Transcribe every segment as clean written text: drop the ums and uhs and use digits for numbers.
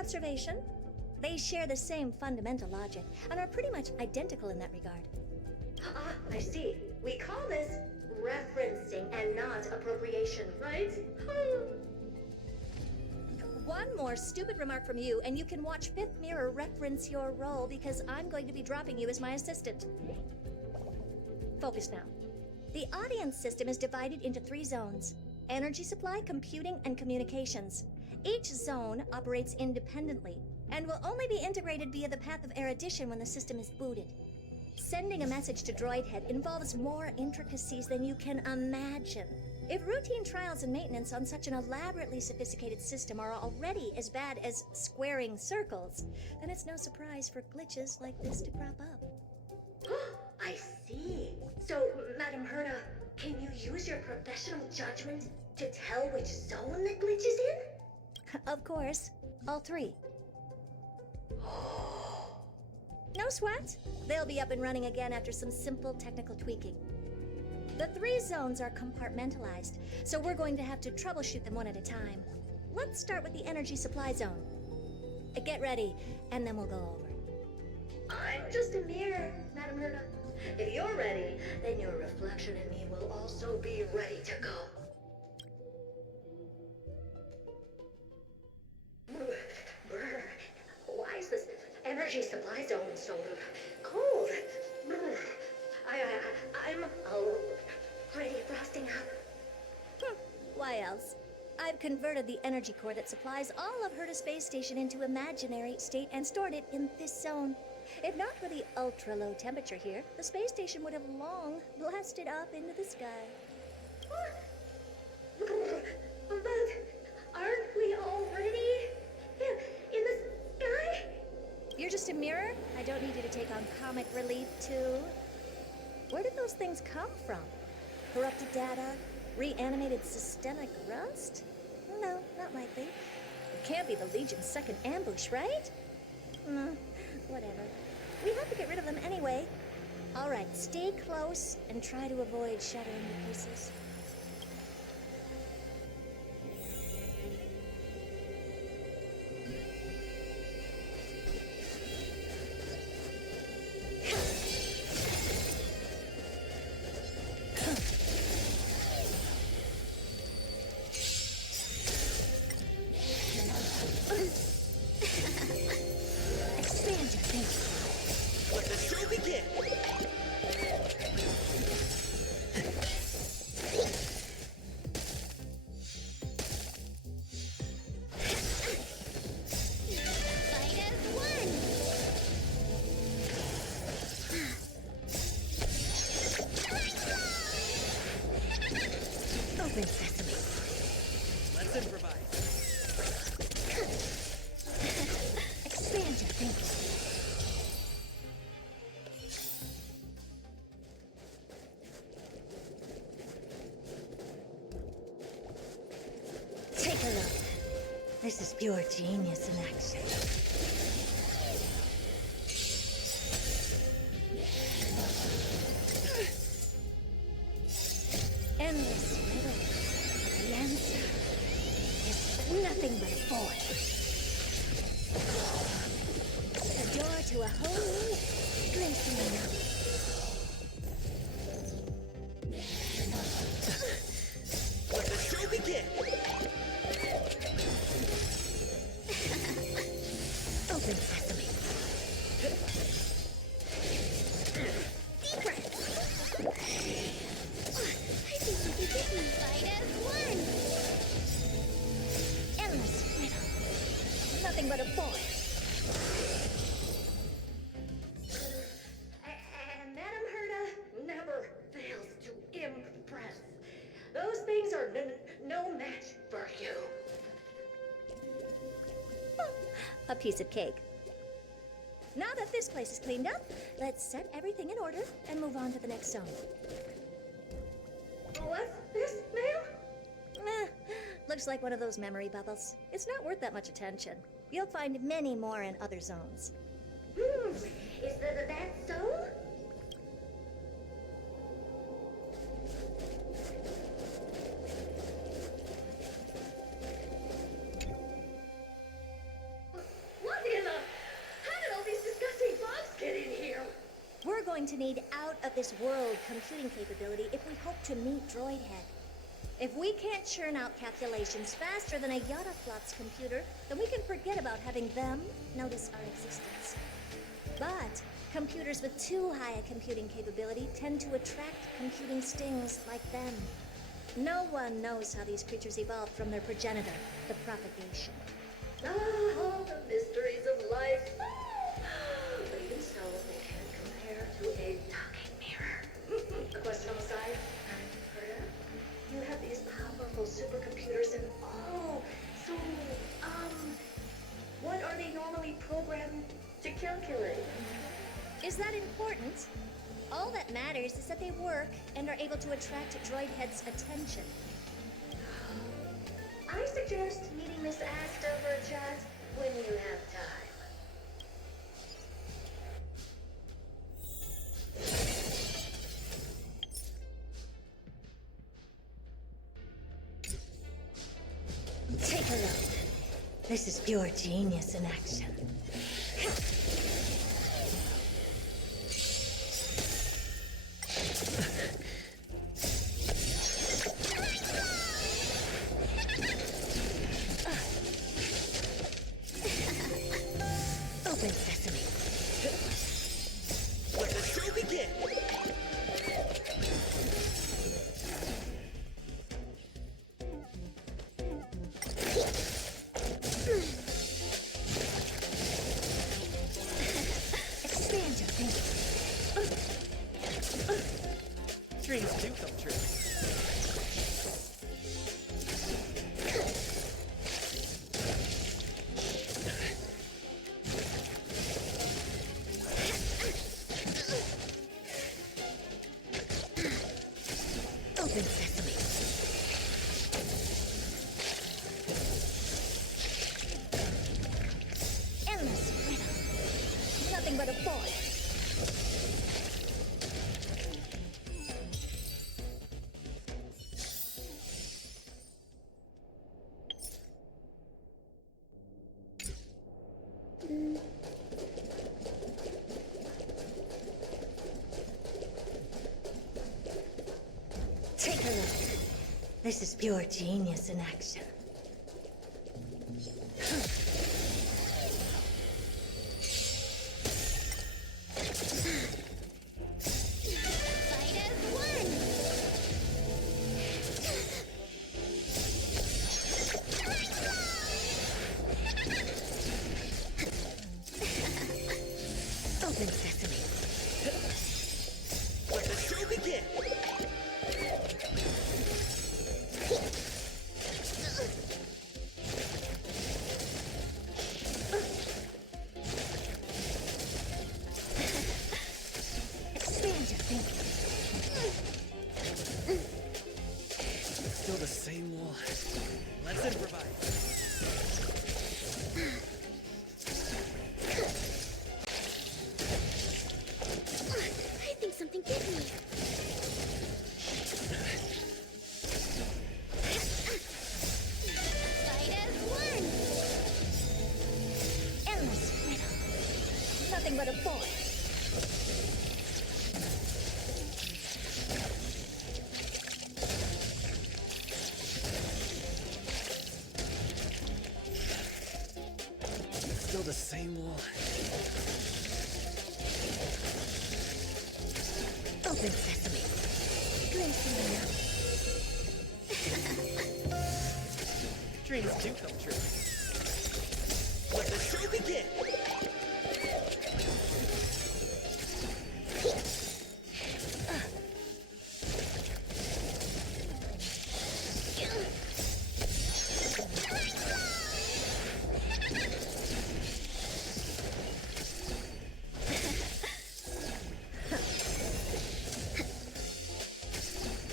observation. They share the same fundamental logic and are pretty much identical in that regard. Ah, I see. We call this referencing and not appropriation, right? One more stupid remark from you, and you can watch Fifth Mirror reference your role because I'm going to be dropping you as my assistant. Focus now. The audience system is divided into 3 zones: energy supply, computing, and communications. Each zone operates independently and will only be integrated via the path of erudition when the system is booted. Sending a message to Droidhead involves more intricacies than you can imagine. If routine trials and maintenance on such an elaborately sophisticated system are already as bad as squaring circles, then it's no surprise for glitches like this to crop up. I see. So, Madam Herta, can you use your professional judgment to tell which zone the glitch is in? Of course, all 3. No sweat. They'll be up and running again after some simple technical tweaking. The 3 zones are compartmentalized, so we're going to have to troubleshoot them one at a time. Let's start with the energy supply zone. Get ready, and then we'll go over. I'm just a mirror, Madam Herta. If you're ready, then your reflection in me will also be ready to go. Why is this energy supply zone so cold? I'm already frosting up. Why else? I've converted the energy core that supplies all of Herta Space Station into imaginary state and stored it in this zone. If not for the ultra-low temperature here, the space station would have long blasted up into the sky. But aren't we already in the sky? You're just a mirror? I don't need you to take on comic relief, too. Where did those things come from? Corrupted data? Reanimated systemic rust? No, not likely. It can't be the Legion's second ambush, right? Whatever. We have to get rid of them anyway. All right, stay close and try to avoid shattering to pieces. Open sesame. Let's improvise. Expand your thinking. Take a look. This is pure genius in action. Endless riddles. The answer is nothing but a void. The door to a whole new glimpse in the night. Let the show begin! Open sesame. Deeper! I think we can get me right as one! Endless riddle. Nothing but a void. And Madam Herta never fails to impress. Those things are no match for you. A piece of cake. Now that this place is cleaned up, let's set everything in order and move on to the next zone. What's this, ma'am? Looks like one of those memory bubbles. It's not worth that much attention. You'll find many more in other zones. Is that so? to need out of this world computing capability if we hope to meet Droidhead. If we can't churn out calculations faster than a Yottaflop's computer, then we can forget about having them notice our existence. But computers with too high a computing capability tend to attract computing stings like them. No one knows how these creatures evolved from their progenitor, the propagation. Ah, the mysteries of life. But even so, they can't compare to a talking mirror. A question on the side? Herta, you have these powerful supercomputers and so, what are they normally programmed to calculate? Is that important? All that matters is that they work and are able to attract Droidhead's attention. I suggest meeting Miss Asta for a chat when you have time. Take a look. This is pure genius in action. Open sesame. Let the show begin! Expand your thinking. Dreams do come true. Open sesame. Endless freedom. Nothing but a boy. Take a look. This is pure genius in action. Fight as one! Open sesame. Let the show begin! Expand your thinking. Still the same wall. Let's improvise. I think something bit me. Fight as one! Endless freedom. Nothing but a boy. Still the same wall. Open sesame. Glimpse in the night. Dreams do come true. Let the show begin!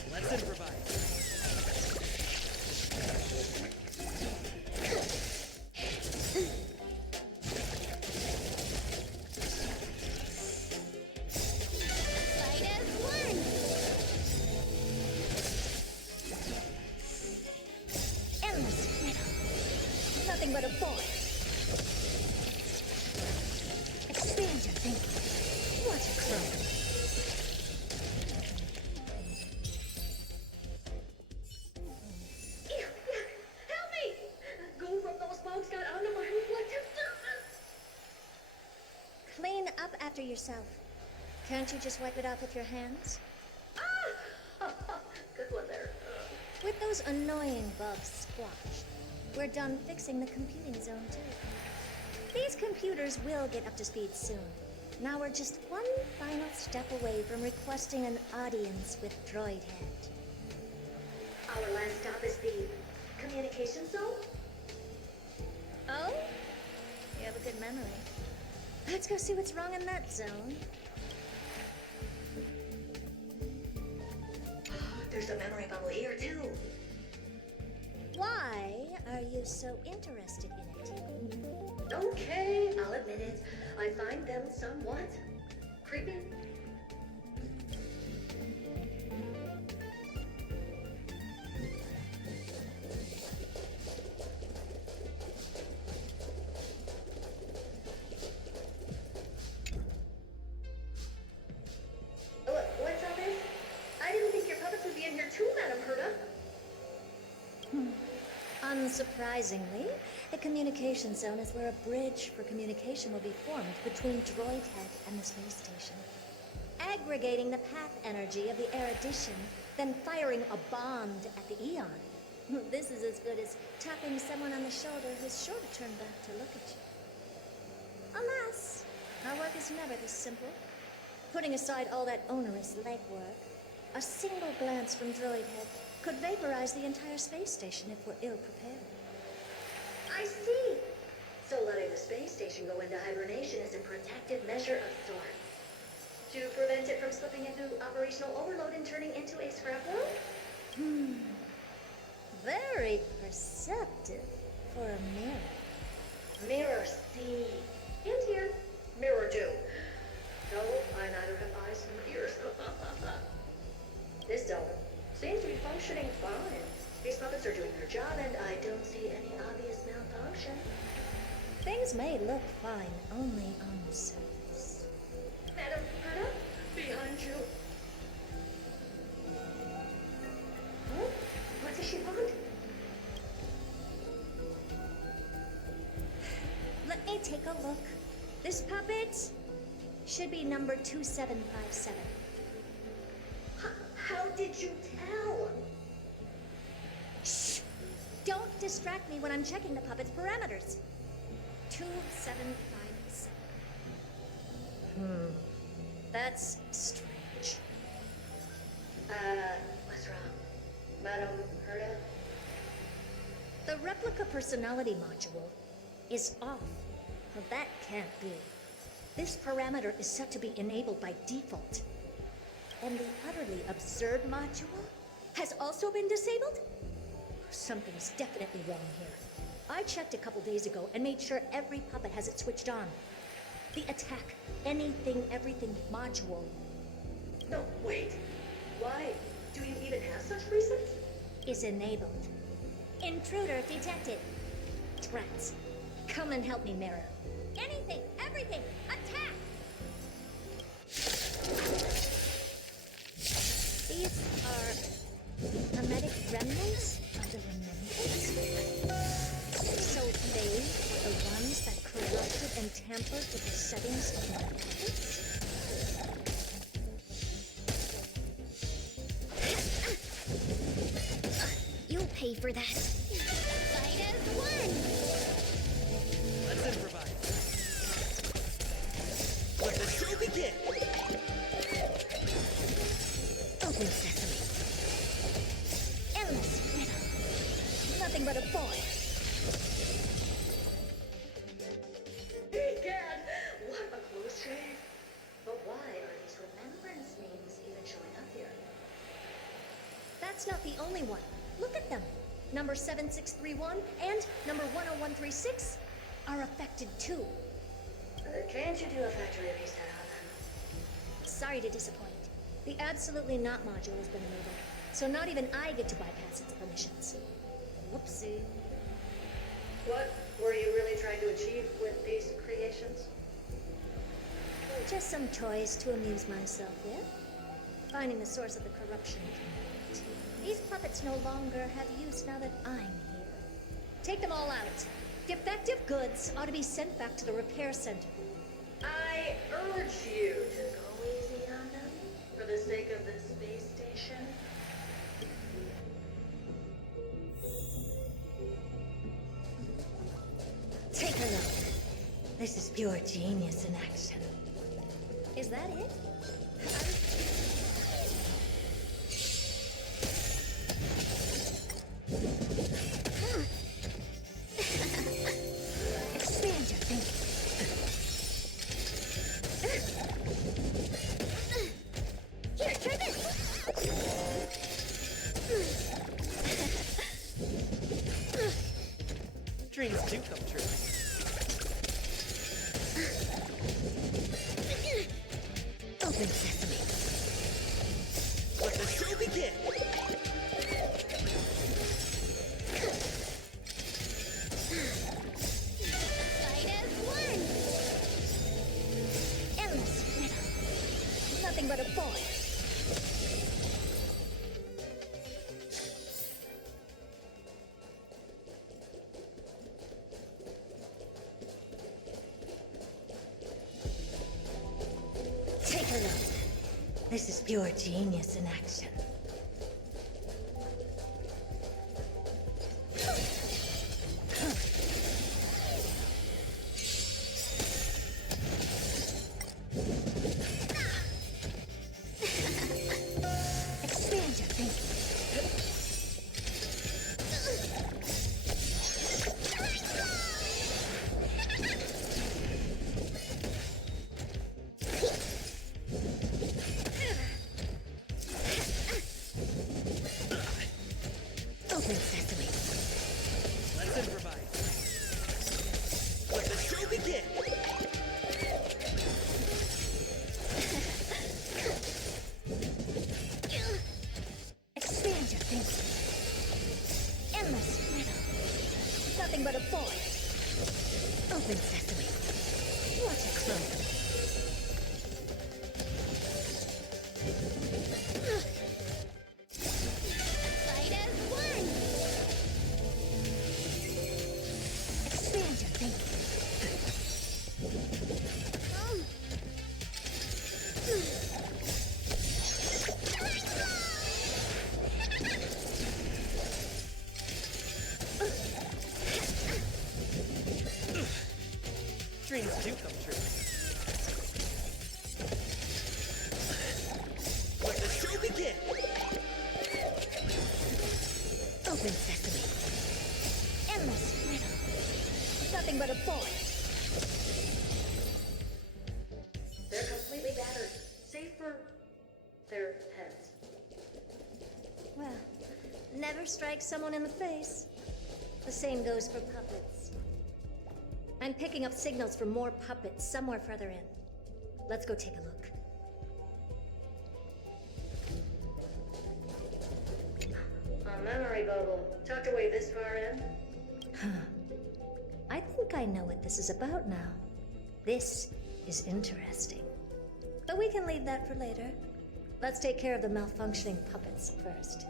Let's improvise. Fight as one! Endless freedom. Nothing but a boy. Expand your thinking. What a crow. yourself. Can't you just wipe it off with your hands? Ah! Good one there. With those annoying bugs squashed, we're done fixing the computing zone too. These computers will get up to speed soon. Now we're just one final step away from requesting an audience with Droidhead. Our last stop is the communication zone? Oh? You have a good memory. Let's go see what's wrong in that zone. There's a memory bubble here, too. Why are you so interested in it? Okay, I'll admit it. I find them somewhat creepy. What's all this? I didn't think your puppets would be in here too, Madam Herda. Unsurprisingly, the communication zone is where a bridge for communication will be formed between Droidhead and the space station. Aggregating the path energy of the erudition, then firing a bond at the Eon. This is as good as tapping someone on the shoulder who's sure to turn back to look at you. Alas, our work is never this simple. Putting aside all that onerous legwork, a single glance from Droidhead could vaporize the entire space station if we're ill-prepared. I see. So letting the space station go into hibernation is a protective measure of sorts. To prevent it from slipping into operational overload and turning into a scrap world? Very perceptive for a mirror. Mirror C. And here. Mirror 2. No, I neither have eyes nor ears. This zone seems to be functioning fine. These puppets are doing their job, and I don't see any obvious malfunction. Things may look fine only on the surface. Madam Herda, behind you. Huh? What does she want? Let me take a look. This puppet should be number 2757. How did you tell? Shh! Don't distract me when I'm checking the puppet's parameters. 2757. That's strange. What's wrong? Madam Herda? The replica personality module is off. Well, that can't be. This parameter is set to be enabled by default. And the utterly absurd module has also been disabled? Something's definitely wrong here. I checked a couple days ago and made sure every puppet has it switched on. The attack, anything, everything module No, wait. Why? Do you even have such reasons? is enabled. Intruder detected. Drats. Come and help me, Mirror. Anything, everything, attack! These are hermetic remnants of the remembrance? So they are the ones that corrupted and tampered with the settings of my puppets? You'll pay for that. Fight as one! Let's improvise. Let the show begin. Open sesame. Endless freedom. Nothing but a boy. Egad! What a close shave. But why are these remembrance names even showing up here? That's not the only one. Look at them. Number 7631 and number 10136 are affected too. Can't you do a factory reset on them? Sorry to disappoint. The Absolutely Not module has been enabled, so not even I get to bypass its permissions. Whoopsie. What were you really trying to achieve with these creations? Just some toys to amuse myself with. Finding the source of the corruption. These puppets no longer have use now that I'm here. Take them all out. Defective goods ought to be sent back to the repair center. I urge you to go easy on them for the sake of the space station. Take a look. This is pure genius in action. Is that it? Expand your thinking. Here, try this. Dreams do come true. Open sesame. Let the show begin. Fight as one. Endless riddle. Nothing but a boy. Take a look. This is pure genius in action. Expand your thinking. Open sesame. Let's improvise. Let the show begin. Expand your thinking. Endless riddle. Nothing but a boy. Open sesame. Watch it close. Fight as one. Expand your thinking. Dreams do come true. Let the show begin. Open sesame. Endless riddle. Nothing but a boy. They're completely battered, save for their heads. Well, never strike someone in the face. The same goes for puppets. I'm picking up signals for more puppets somewhere further in. Let's go take a look. A memory bubble, tucked away this far in. I think I know what this is about now. This is interesting. But we can leave that for later. Let's take care of the malfunctioning puppets first.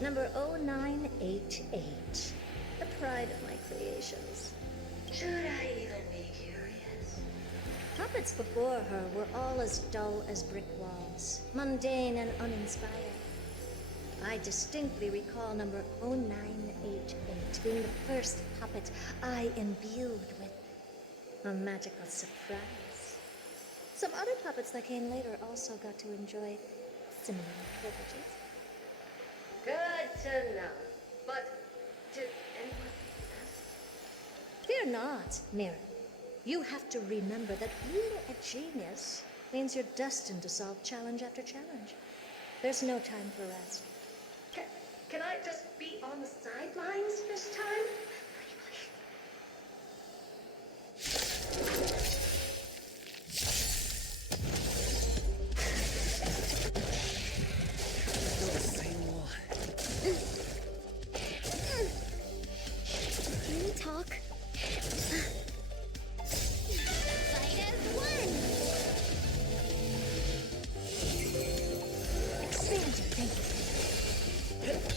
Number 0988. The pride of my creations. Should I even be curious? Puppets before her were all as dull as brick walls, mundane and uninspired. I distinctly recall number 0988 being the first puppet I imbued with a magical surprise. Some other puppets that came later also got to enjoy similar privileges. Good to know. But did anyone ask? Fear not, Mirror. You have to remember that being a genius means you're destined to solve challenge after challenge. There's no time for rest. Can I just be on the sidelines this time? Still the same one. Can we talk? Fight as one! Expand your thinking. Deep breath.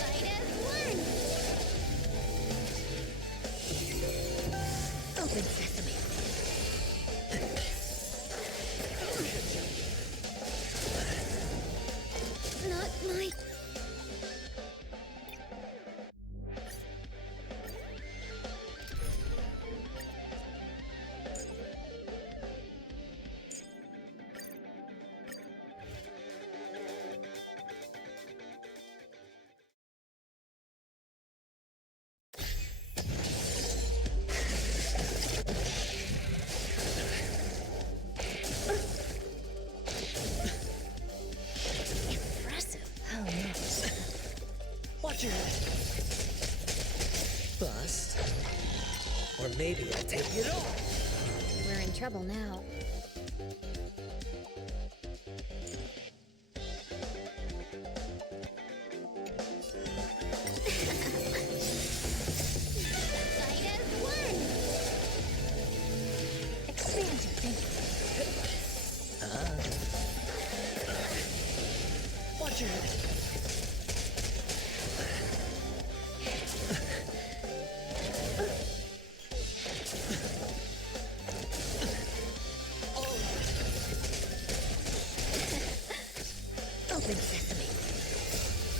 Fight as one! Open sesame. Not my... Impressive. Oh, nice. Watch your head. Bust. Or maybe I'll take it all. We're in trouble now. Fight as one! Expand your thinking. Watch your head. Open sesame.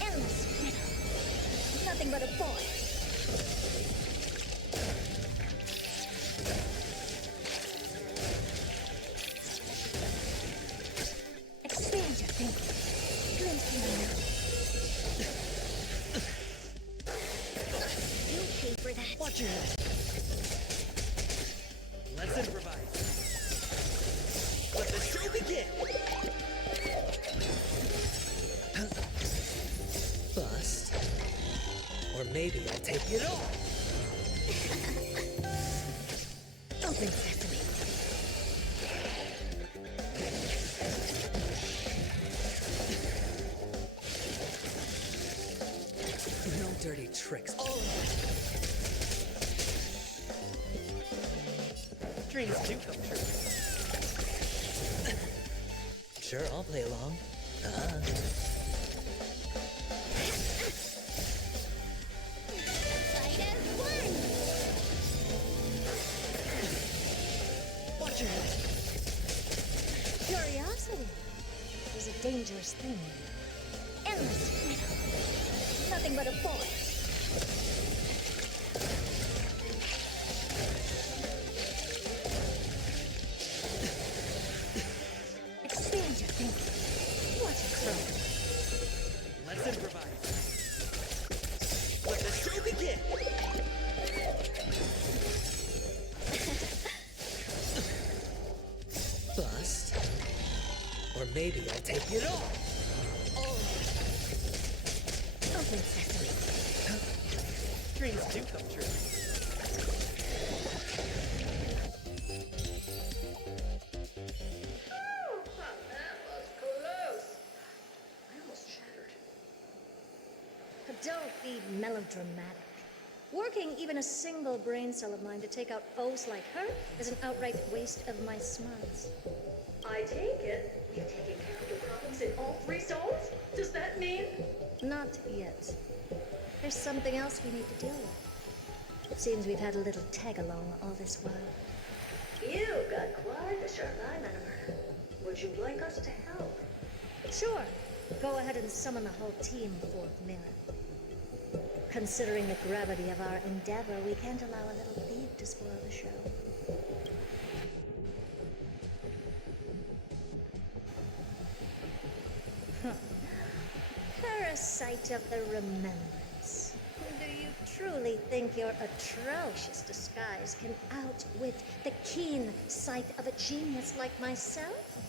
Endless riddle. Nothing but a boy. Expand your thinking. Glimpse me now. You pay for that. Watch your head. Let's improvise. Let the show begin. Bust. Or maybe I'll take it all. Open sesame. No dirty tricks. Oh. Dreams do come true. Sure, I'll play along. Fight as one! Watch your head. Curiosity is a dangerous thing. Endless riddle. Nothing but a boy. Expand your thinking. What a crow. Let's improvise. Let the show begin. Bust. Or maybe I'll take it all. Open sesame. Dreams do come true. That was close. I almost shattered. Don't be melodramatic. Working even a single brain cell of mine to take out foes like her is an outright waste of my smarts. I take it we've taken care of your problems in all 3 zones? Does that mean? Not yet. There's something else we need to deal with. Seems we've had a little tag-along all this while. You've got quite the sharp eye, Madam Herda. Would you like us to help? Sure. Go ahead and summon the whole team, Fourth Mirror. Considering the gravity of our endeavor, we can't allow a little thief to spoil the show. Parasite of the remembrance. Do you truly think your atrocious disguise can outwit the keen sight of a genius like myself?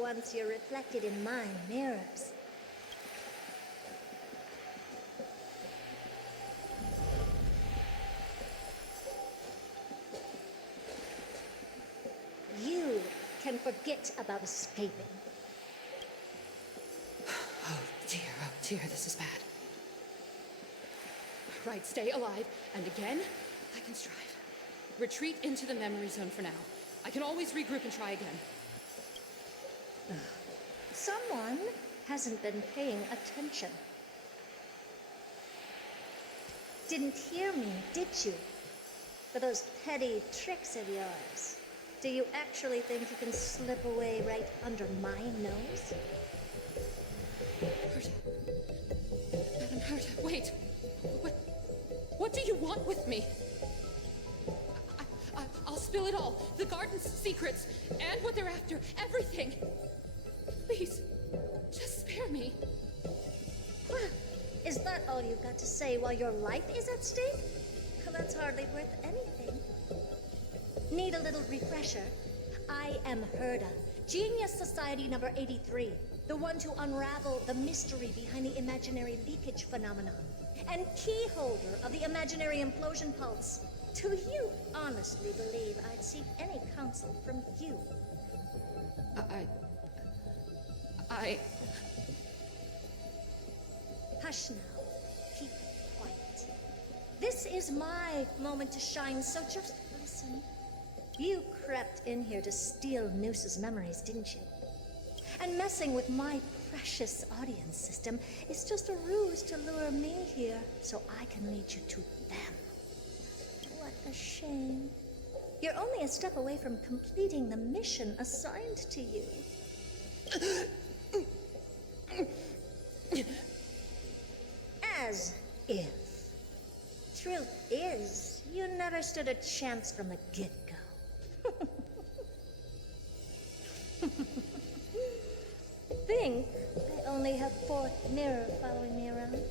Once you're reflected in my mirrors. You can forget about escaping. Oh dear, this is bad. Right, stay alive, and again, I can strive. Retreat into the memory zone for now. I can always regroup and try again. Someone hasn't been paying attention. Didn't hear me, did you? For those petty tricks of yours. Do you actually think you can slip away right under my nose? Herta. Madam Herta, wait. What do you want with me? I'll spill it all. The garden's secrets, and what they're after. Everything. Please, just spare me. Well, is that all you've got to say while your life is at stake? Well, that's hardly worth anything. Need a little refresher? I am Herda, Genius Society number 83, the one to unravel the mystery behind the imaginary leakage phenomenon, and key holder of the imaginary implosion pulse. Do you honestly believe I'd seek any counsel from you? I... Hush now. Keep quiet. This is my moment to shine, so just listen. You crept in here to steal Noose's memories, didn't you? And messing with my precious audience system is just a ruse to lure me here so I can lead you to them. What a shame. You're only a step away from completing the mission assigned to you. As if. Truth is, you never stood a chance from the get-go. Think I only have Fourth Mirror following me around?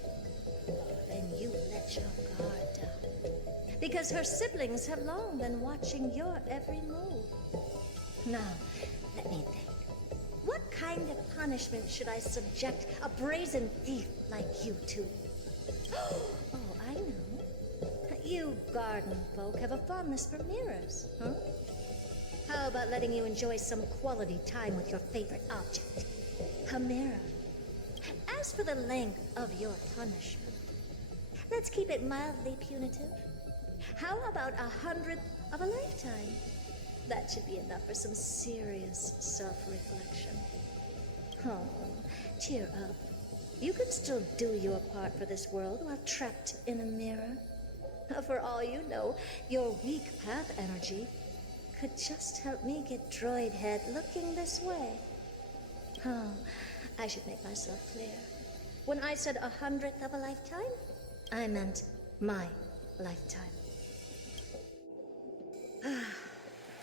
Then you let your guard down. Because her siblings have long been watching your every move. Now, let me think. What kind of punishment should I subject a brazen thief like you to? Oh, I know. You garden folk have a fondness for mirrors, huh? How about letting you enjoy some quality time with your favorite object? A mirror. As for the length of your punishment, let's keep it mildly punitive. How about 100th of a lifetime? That should be enough for some serious self-reflection. Oh, cheer up. You can still do your part for this world while trapped in a mirror. For all you know, your weak path energy could just help me get droid head looking this way. Oh, I should make myself clear. When I said 100th of a lifetime, I meant my lifetime.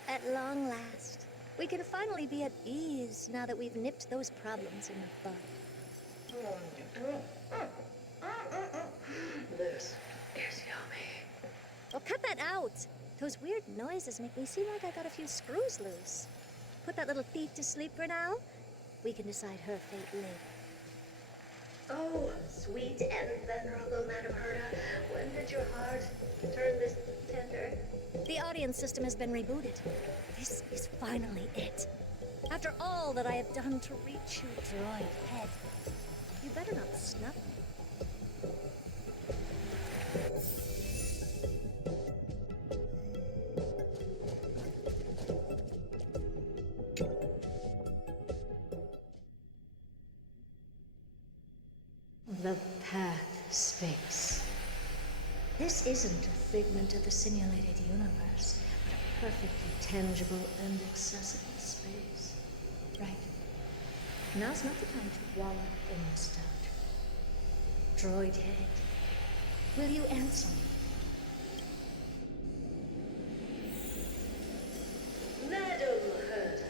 At long last, we can finally be at ease now that we've nipped those problems in the bud. This is yummy. Oh, cut that out! Those weird noises make me seem like I got a few screws loose. Put that little thief to sleep for now. We can decide her fate later. Oh, sweet and venerable Madam Herda, when did your heart turn this tender? The audience system has been rebooted. This is finally it. After all that I have done to reach you, droid head, you better not snub me. The path speaks. This isn't a figment of the simulated universe, but a perfectly tangible and accessible space. Right. Now's not the time to wallow in this doubt. Droid head, will you answer me? Madam Herda,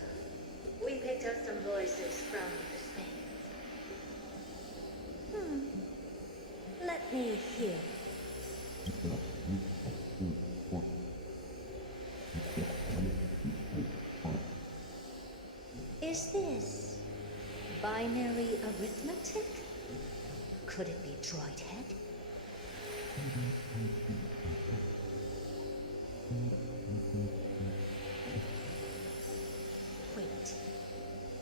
we picked up some voices from the space. Let me hear. Is this binary arithmetic? Could it be droid head? Wait.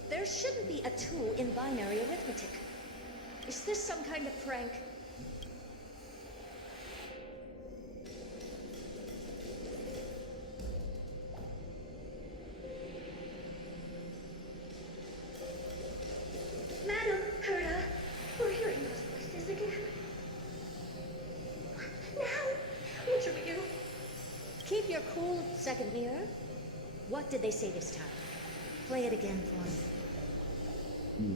There shouldn't be a 2 in binary arithmetic. Is this some kind of prank? Madam Herda, we're hearing those voices again. Now, what should we do? Keep your cool, second mirror. What did they say this time? Play it again for me.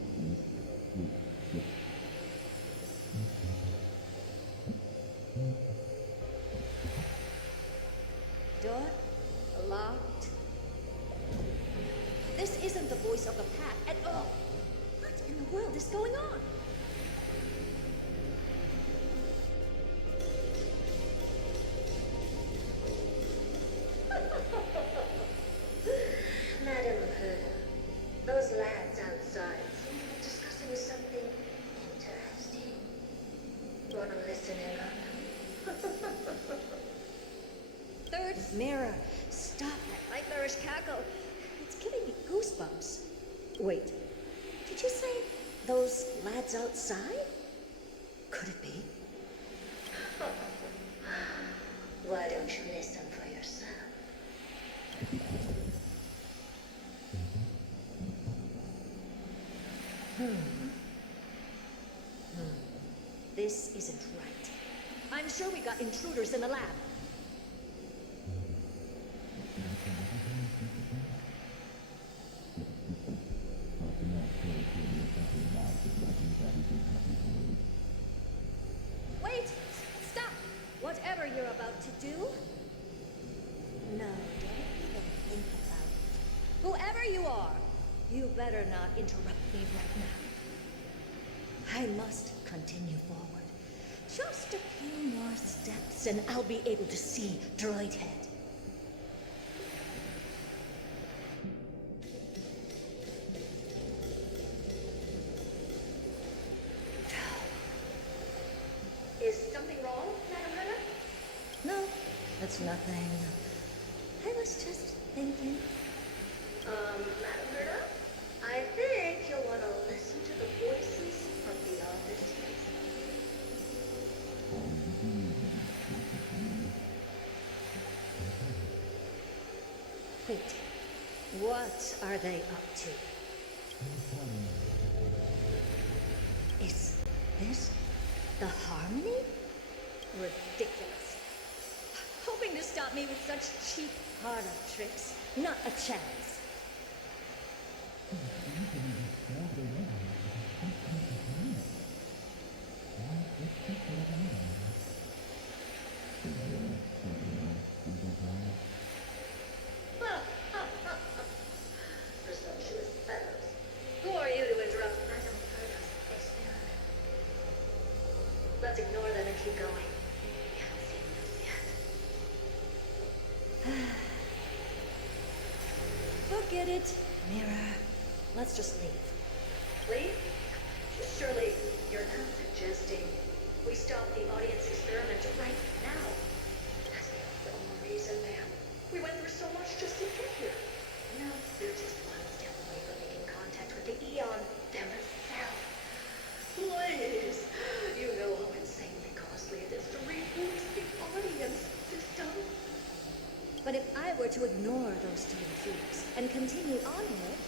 Door locked. This isn't the voice of the pack at all. What in the world is going on? Madam Herda, those lads outside seem to be discussing something interesting. Wanna listen in on them? Third mirror. Stop that nightmarish cackle. It's giving me goosebumps. Wait. Did you say those lads outside? Could it be? Why don't you listen for yourself? This isn't right. I'm sure we got intruders in the lab. Wait! Stop! Whatever you're about to do. No, don't even think about it. Whoever you are, you better not interrupt me right now. I must continue forward. Just a few more steps and I'll be able to see Droid Head. Is something wrong, Madam Herda? No, that's nothing. I was just thinking. Madam Herda? I think you'll want to listen to the voices from beyond this space. Wait, what are they up to? Is this the harmony? Ridiculous. Hoping to stop me with such cheap hard-up tricks. Not a chance. Presumptuous fellows. Who are you to interrupt Madam Herda's experiment? Let's ignore them and keep going. We haven't seen this yet. Forget it, Mirror. Let's just leave. Leave? Surely you're not suggesting we stop the audience experiment right now. That's the only reason, ma'am. We went through so much just to get here. Now we're just one step away from making contact with the Eon themselves. Please, you know how insanely costly it is to reboot the audience system. But if I were to ignore those two intruders and continue onward,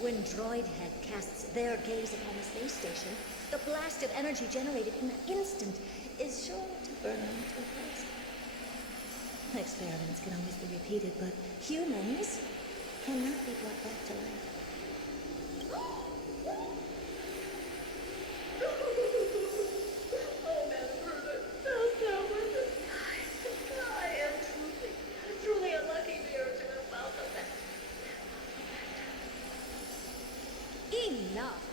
when Droid Head casts their gaze upon the space station, The blast of energy generated in that instant is sure to burn to a crisp. Experiments can always be repeated, but humans cannot be brought back to life. Oh, Madam Herta, how's that worth it? I am truly a lucky mirror to have found the best. Enough!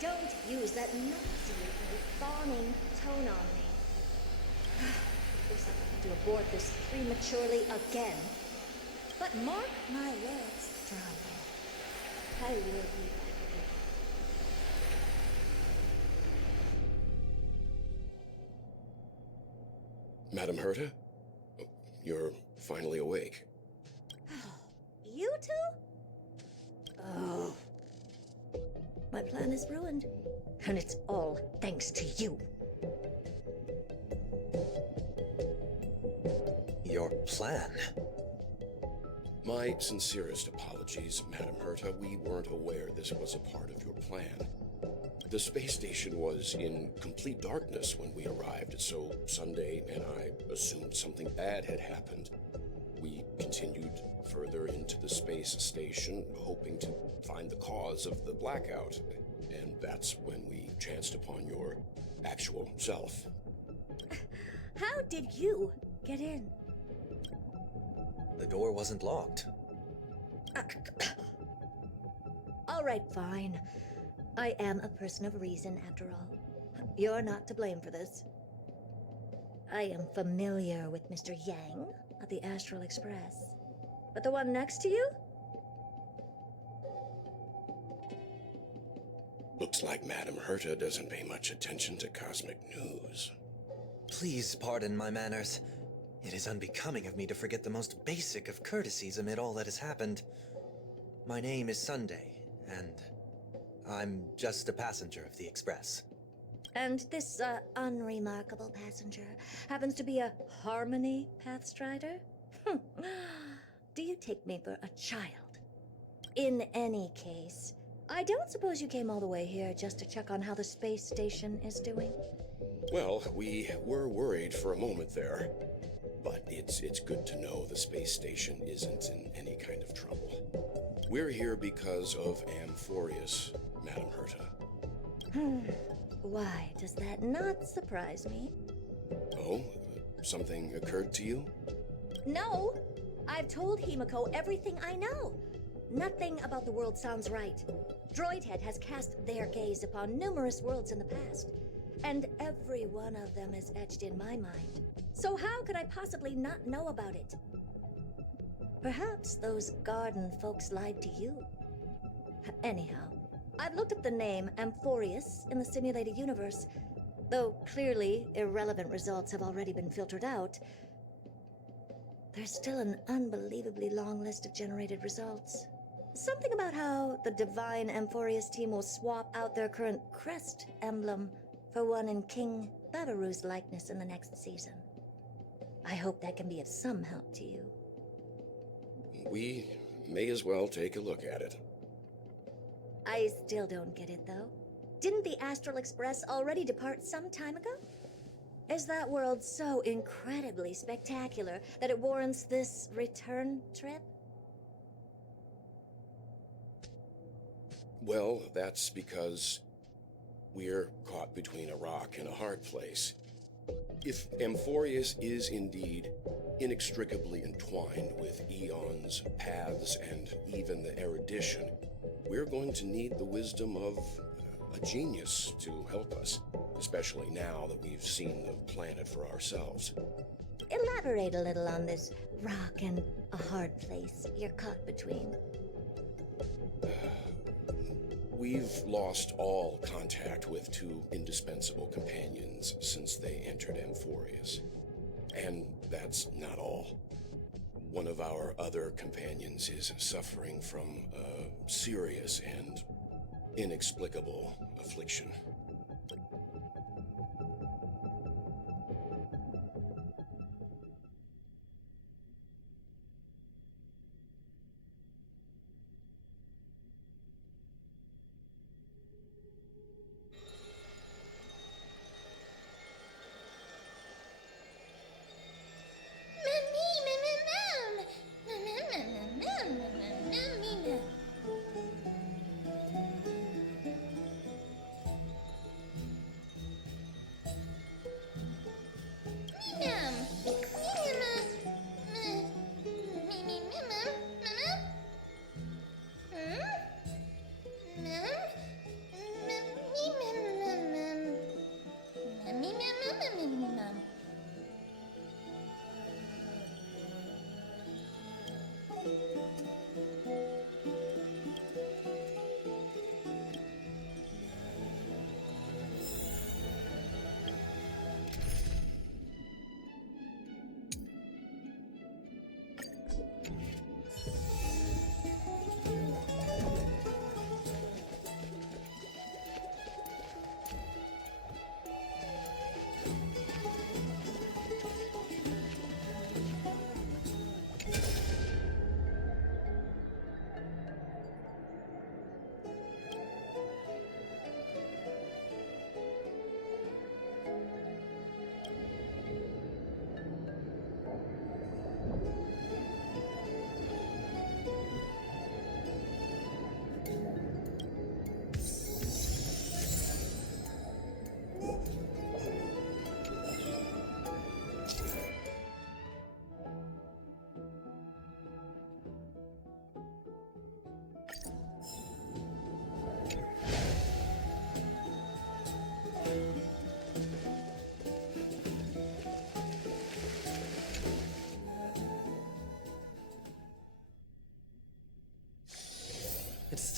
Don't use that nauseating, fawning tone on me. Looks like I have to abort this prematurely again. But mark my words, darling. I will be back again. Madam Herta? You're finally awake. You two? Oh. My plan is ruined. And it's all thanks to you. Your plan? My sincerest apologies, Madam Herta. We weren't aware this was a part of your plan. The space station was in complete darkness when we arrived, so Sunday and I assumed something bad had happened. We continued further into the space station, hoping to find the cause of the blackout. And that's when we chanced upon your actual self. How did you get in? The door wasn't locked. All right, fine. I am a person of reason, after all. You're not to blame for this. I am familiar with Mr. Yang of the Astral Express. But the one next to you? Looks like Madam Herta doesn't pay much attention to cosmic news. Please pardon my manners. It is unbecoming of me to forget the most basic of courtesies amid all that has happened. My name is Sunday, and I'm just a passenger of the Express. And this, unremarkable passenger happens to be a Harmony Pathstrider? Do you take me for a child? In any case, I don't suppose you came all the way here just to check on how the space station is doing? Well, we were worried for a moment there. But it's good to know the space station isn't in any kind of trouble. We're here because of Amphorius, Madam Herta. Why does that not surprise me? Oh, something occurred to you? No! I've told Himiko everything I know. Nothing about the world sounds right. Droidhead has cast their gaze upon numerous worlds in the past, and every one of them is etched in my mind. So how could I possibly not know about it? Perhaps those garden folks lied to you. Anyhow, I've looked up the name Amphorius in the simulated universe. Though clearly irrelevant results have already been filtered out, there's still an unbelievably long list of generated results. Something about how the divine Amphorius team will swap out their current crest emblem for one in King Babaru's likeness in the next season. I hope that can be of some help to you. We may as well take a look at it. I still don't get it, though. Didn't the Astral Express already depart some time ago? Is that world so incredibly spectacular that it warrants this return trip? Well, that's because we're caught between a rock and a hard place. If Amphorius is indeed inextricably entwined with eons, paths, and even the erudition, we're going to need the wisdom of a genius to help us, especially now that we've seen the planet for ourselves. Elaborate a little on this rock and a hard place you're caught between. We've lost all contact with two indispensable companions since they entered Amphorius. And that's not all. One of our other companions is suffering from a serious and inexplicable affliction.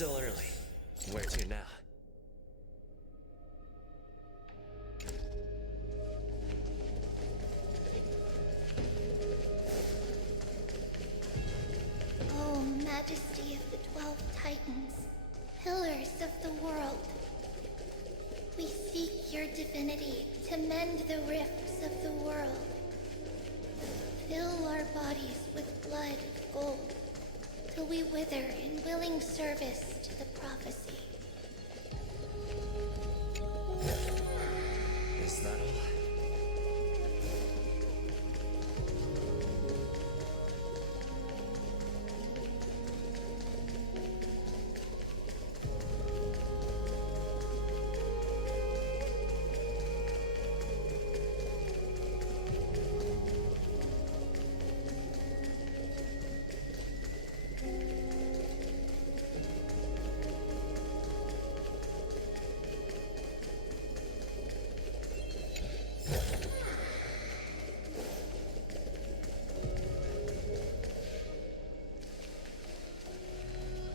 still early. Where to now? Oh, Majesty of the 12 Titans, pillars of the world. We seek your divinity to mend the rifts of the world. Fill our bodies with blood of gold, till we wither in willing service to the prophecy. Is that all?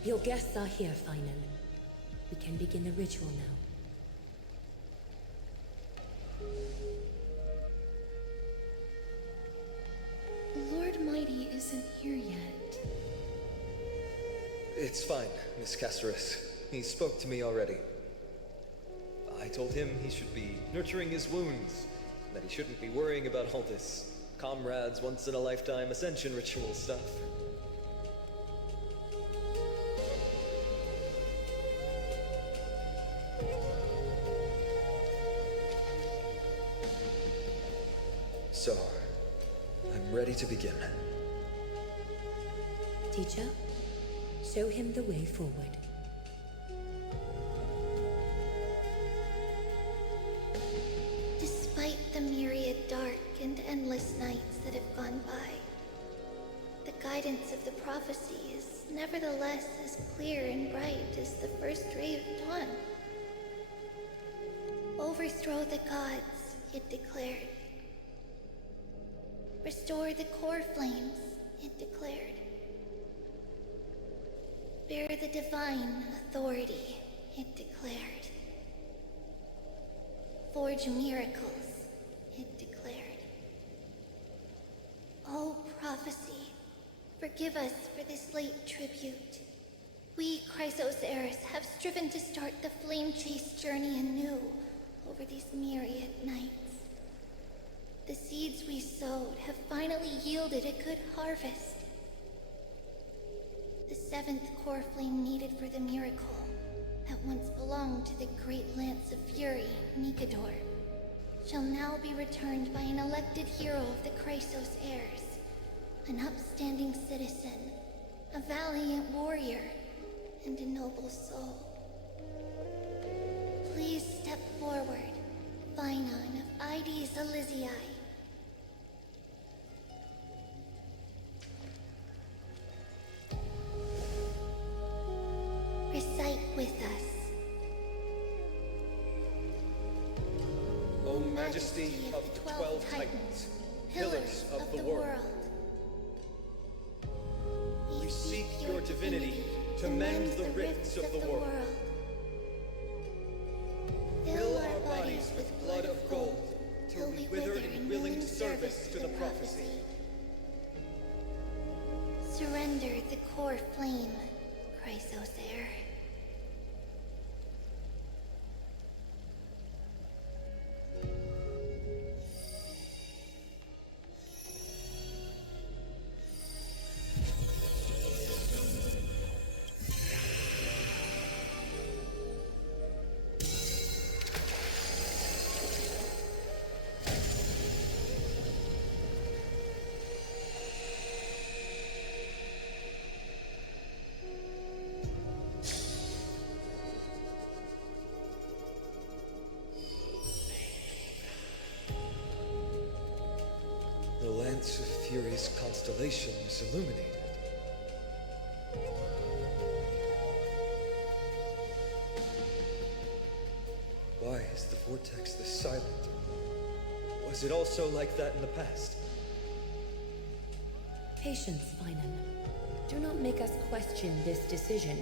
Your guests are here, finally. We can begin the ritual now. Lord Mighty isn't here yet. It's fine, Miss Caceres. He spoke to me already. I told him he should be nurturing his wounds, that he shouldn't be worrying about all this comrades once-in-a-lifetime ascension ritual stuff. So, I'm ready to begin. Teacher, show him the way forward. Despite the myriad dark and endless nights that have gone by, the guidance of the prophecy is nevertheless as clear and bright as the first ray of dawn. Overthrow the gods, it declared. Restore the Coreflames, it declared. Bear the divine authority, it declared. Forge miracles, it declared. Oh, prophecy, forgive us for this late tribute. We, Chrysos heirs, have striven to start the flame chase journey anew over these myriad nights. The seeds we sowed have finally yielded a good harvest. The seventh Coreflame needed for the miracle that once belonged to the great Lance of Fury, Nikador, shall now be returned by an elected hero of the Chrysos heirs, an upstanding citizen, a valiant warrior, and a noble soul. Please step forward, Finon of Ides Elysiae. Recite with us. O Majesty of the 12 Titans, pillars of the world, we seek your divinity to mend the rifts of the world. Fill our bodies with blood of gold, till we wither in willing service to the prophecy. Surrender the core flame, Chrysos heir. The Lance of Fury's constellation is illuminated. Why is the vortex this silent? Was it also like that in the past? Patience, Finon. Do not make us question this decision.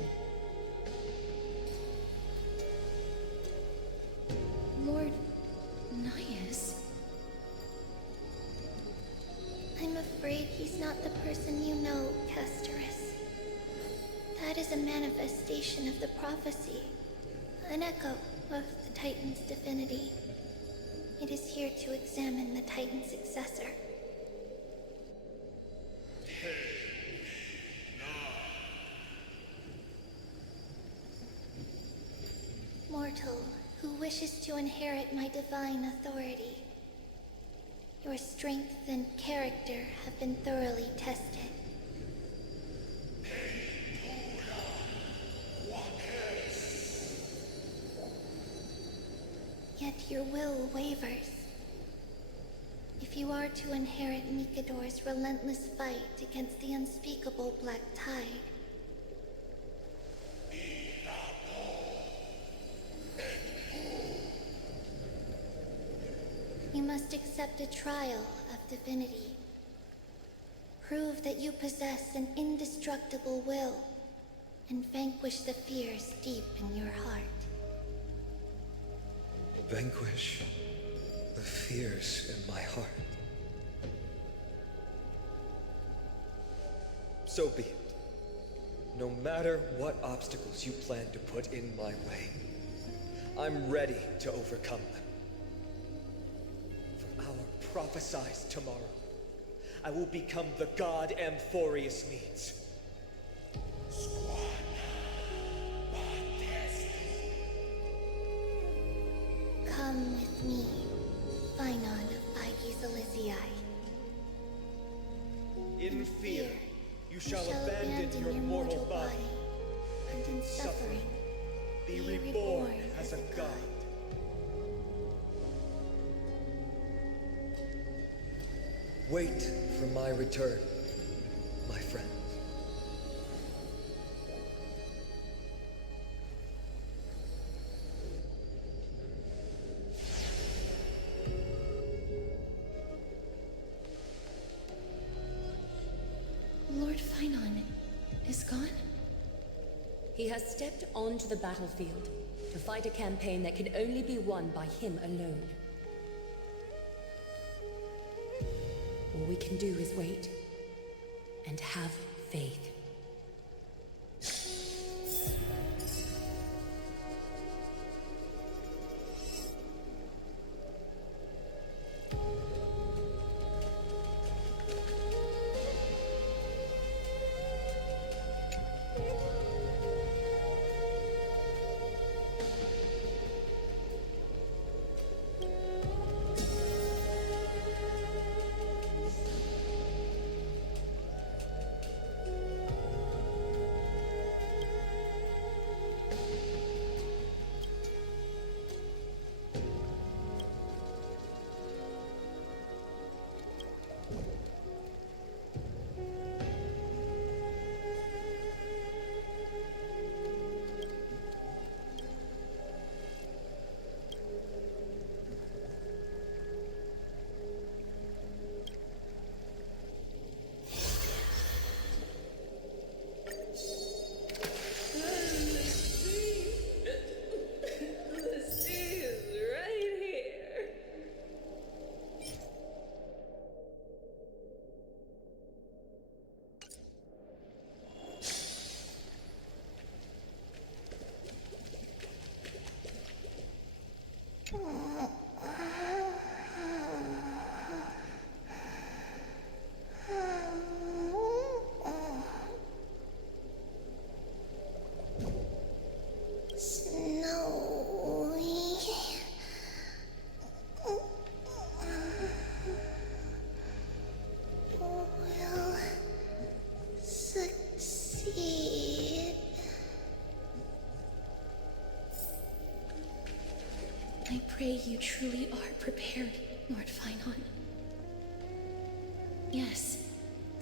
He's not the person you know, Castorus. That is a manifestation of the prophecy, an echo of the Titan's divinity. It is here to examine the Titan's successor. Mortal who wishes to inherit my divine authority. Your strength and character have been thoroughly tested. Yet your will wavers. If you are to inherit Nikador's relentless fight against the unspeakable Black Tide, you must accept a trial of divinity. Prove that you possess an indestructible will, and vanquish the fears deep in your heart. Vanquish the fears in my heart. So be it. No matter what obstacles you plan to put in my way, I'm ready to overcome them. For our prophesied tomorrow, I will become the god Amphorius needs. Come with me, Phynon of Aegis Elysiae. In fear, you shall abandon your mortal body, and in suffering, be reborn as a god. Wait for my return, my friends. Lord Phynon is gone? He has stepped onto the battlefield to fight a campaign that can only be won by him alone. All we can do is wait and have faith. I pray you truly are prepared, Lord Phynon. Yes,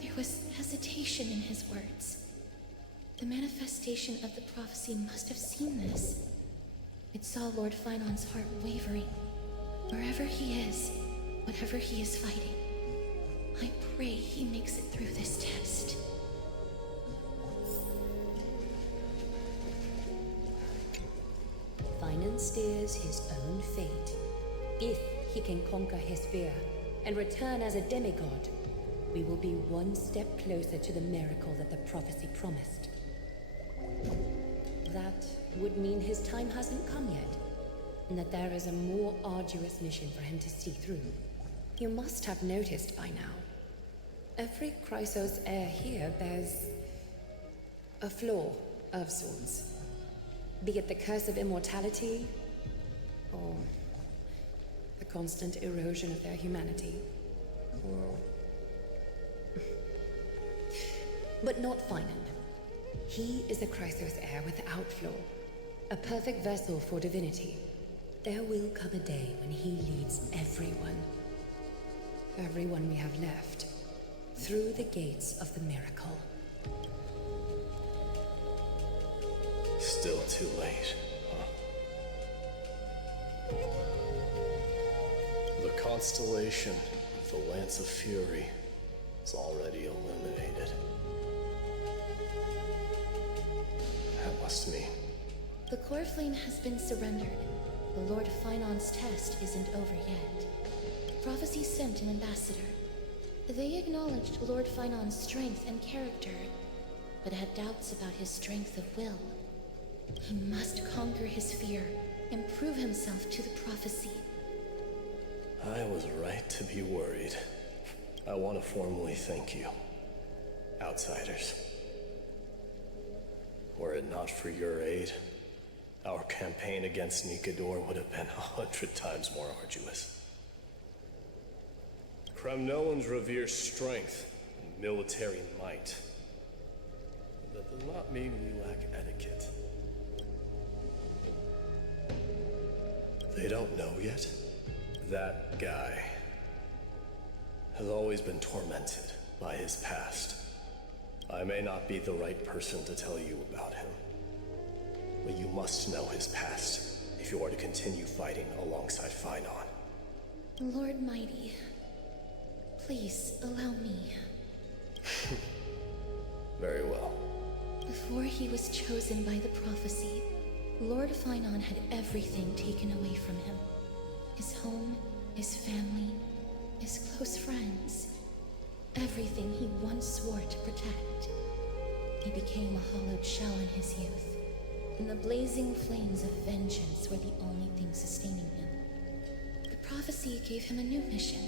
there was hesitation in his words. The manifestation of the prophecy must have seen this. It saw Lord Phynon's heart wavering. Wherever he is, whatever he is fighting, I pray he makes it through this test. Phynon steers his own fate. If he can conquer his fear and return as a demigod, we will be one step closer to the miracle that the prophecy promised. That would mean his time hasn't come yet, and that there is a more arduous mission for him to see through. You must have noticed by now. Every Chrysos heir here bears a flaw of sorts. Be it the curse of immortality, or the constant erosion of their humanity, or... But not Finan. He is a Chrysos heir without flaw, a perfect vessel for divinity. There will come a day when he leads everyone we have left, through the gates of the miracle. Still too late, huh? The constellation of the Lance of Fury is already illuminated. That must mean... The Coreflame has been surrendered. The Lord Finan's test isn't over yet. Prophecy sent an ambassador. They acknowledged Lord Finan's strength and character, but had doubts about his strength of will. He must conquer his fear and prove himself to the prophecy. I was right to be worried. I want to formally thank you, outsiders. Were it not for your aid, our campaign against Nikador would have been 100 times more arduous. Kremnoans revere strength and military might. That does not mean we lack etiquette. They don't know yet? That guy has always been tormented by his past. I may not be the right person to tell you about him, but you must know his past if you are to continue fighting alongside Finon. Lord Mighty, please allow me. Very well. Before he was chosen by the prophecy, Lord Finon had everything taken away from him. His home, his family, his close friends. Everything he once swore to protect. He became a hollowed shell in his youth, and the blazing flames of vengeance were the only thing sustaining him. The prophecy gave him a new mission,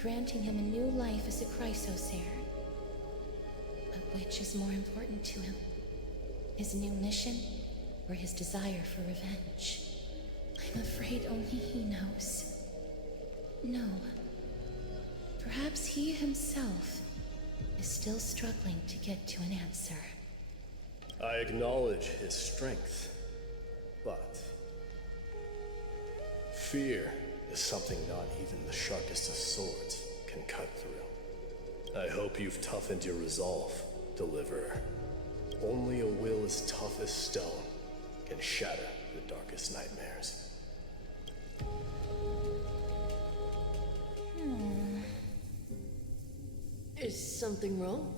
granting him a new life as a Chrysos heir. But which is more important to him? His new mission, or his desire for revenge? I'm afraid only he knows. No. Perhaps he himself is still struggling to get to an answer. I acknowledge his strength, but fear is something not even the sharpest of swords can cut through. I hope you've toughened your resolve, Deliverer. Only a will as tough as stone can shatter the darkest nightmares. Is something wrong?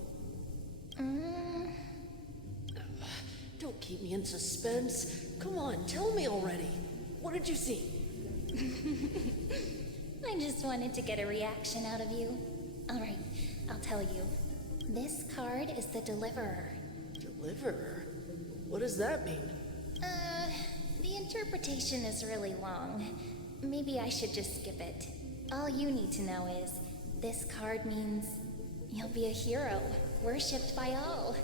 Don't keep me in suspense. Come on, tell me already. What did you see? I just wanted to get a reaction out of you. Alright, I'll tell you. This card is the Deliverer. Deliverer? What does that mean? The interpretation is really long. Maybe I should just skip it. All you need to know is, this card means you'll be a hero, worshipped by all.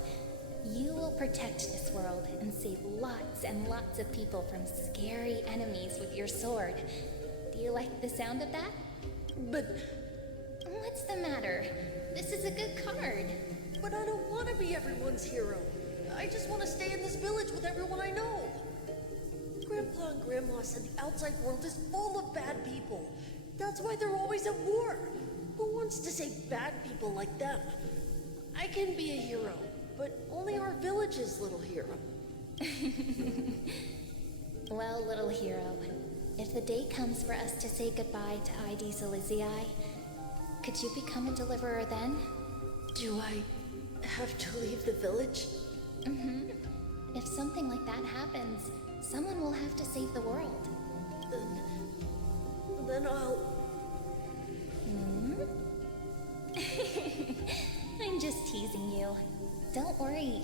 You will protect this world and save lots and lots of people from scary enemies with your sword. Do you like the sound of that? But... What's the matter? This is a good card. But I don't want to be everyone's hero. I just want to stay in this village with everyone I know. Grandpa and Grandma said the outside world is full of bad people. That's why they're always at war. Who wants to save bad people like them? I can be a hero, but only our village's little hero. Well, little hero, if the day comes for us to say goodbye to ID Silizii, could you become a deliverer then? Do I have to leave the village? Mm-hmm. If something like that happens, someone will have to save the world. Then I'll... Hmm? I'm just teasing you. Don't worry.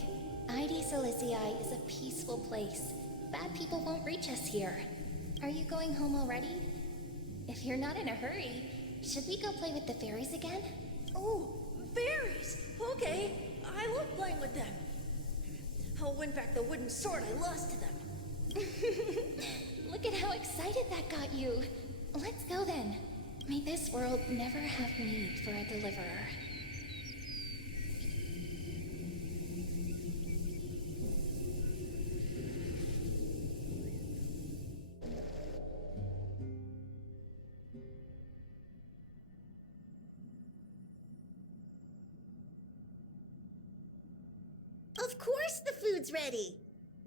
ID Silicii is a peaceful place. Bad people won't reach us here. Are you going home already? If you're not in a hurry, should we go play with the fairies again? Oh, fairies! Okay, I love playing with them. Oh, in fact, the wooden sword I lost to them. Look at how excited that got you. Let's go then. May this world never have need for a deliverer. Of course the food's ready!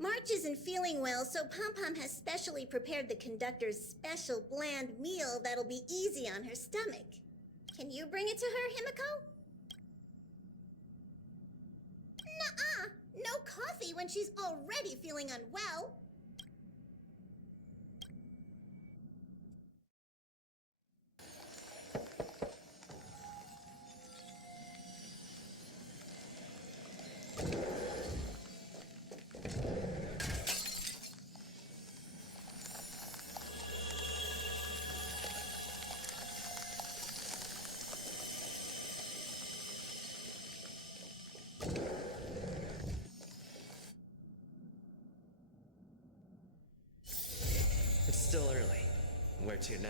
March isn't feeling well, so Pom Pom has specially prepared the conductor's special bland meal that'll be easy on her stomach. Can you bring it to her, Himiko? Nuh-uh! No coffee when she's already feeling unwell! It's still early. Where to now?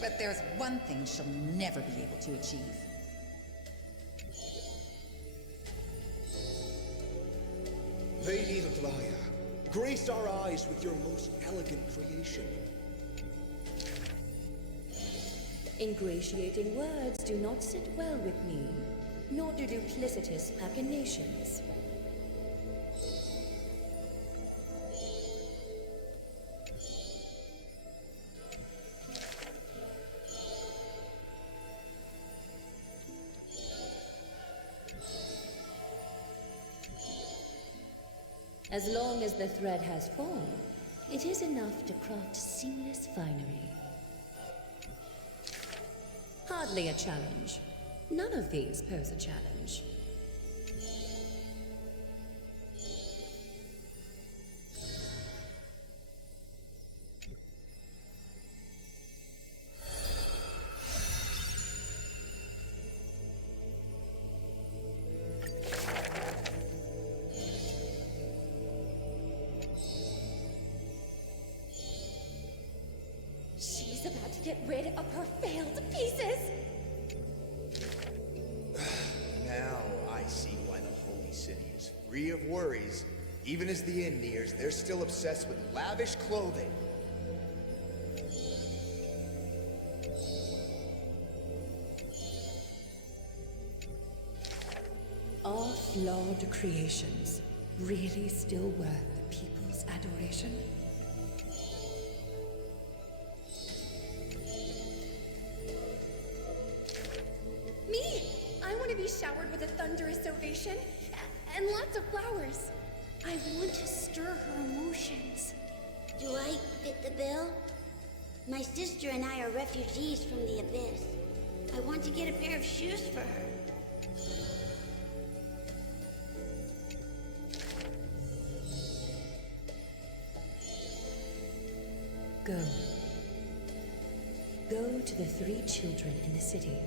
But there's one thing she'll never be able to achieve. Lady Laglaya, grace our eyes with your most elegant creation. Ingratiating words do not sit well with me, nor do duplicitous machinations. As long as the thread has form, it is enough to craft seamless finery. Hardly a challenge. None of these pose a challenge. She's about to get rid of her failed pieces! Now I see why the Holy City is free of worries. Even as the end nears, they're still obsessed with lavish clothing. Are flawed creations really still worth the people's adoration? Me! I want to be showered with a thunderous ovation and lots of flowers. I want to stir her emotions. Do I fit the bill? My sister and I are refugees from the Abyss. I want to get a pair of shoes for her. Go. Go to the 3 children in the city.